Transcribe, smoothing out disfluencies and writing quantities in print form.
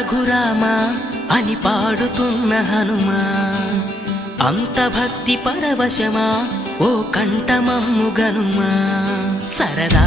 రఘురామా అని పాడుతున్న హనుమా, అంత భక్తి పరవశమా ఓ కంఠమమ్ము గనుమా. సరదా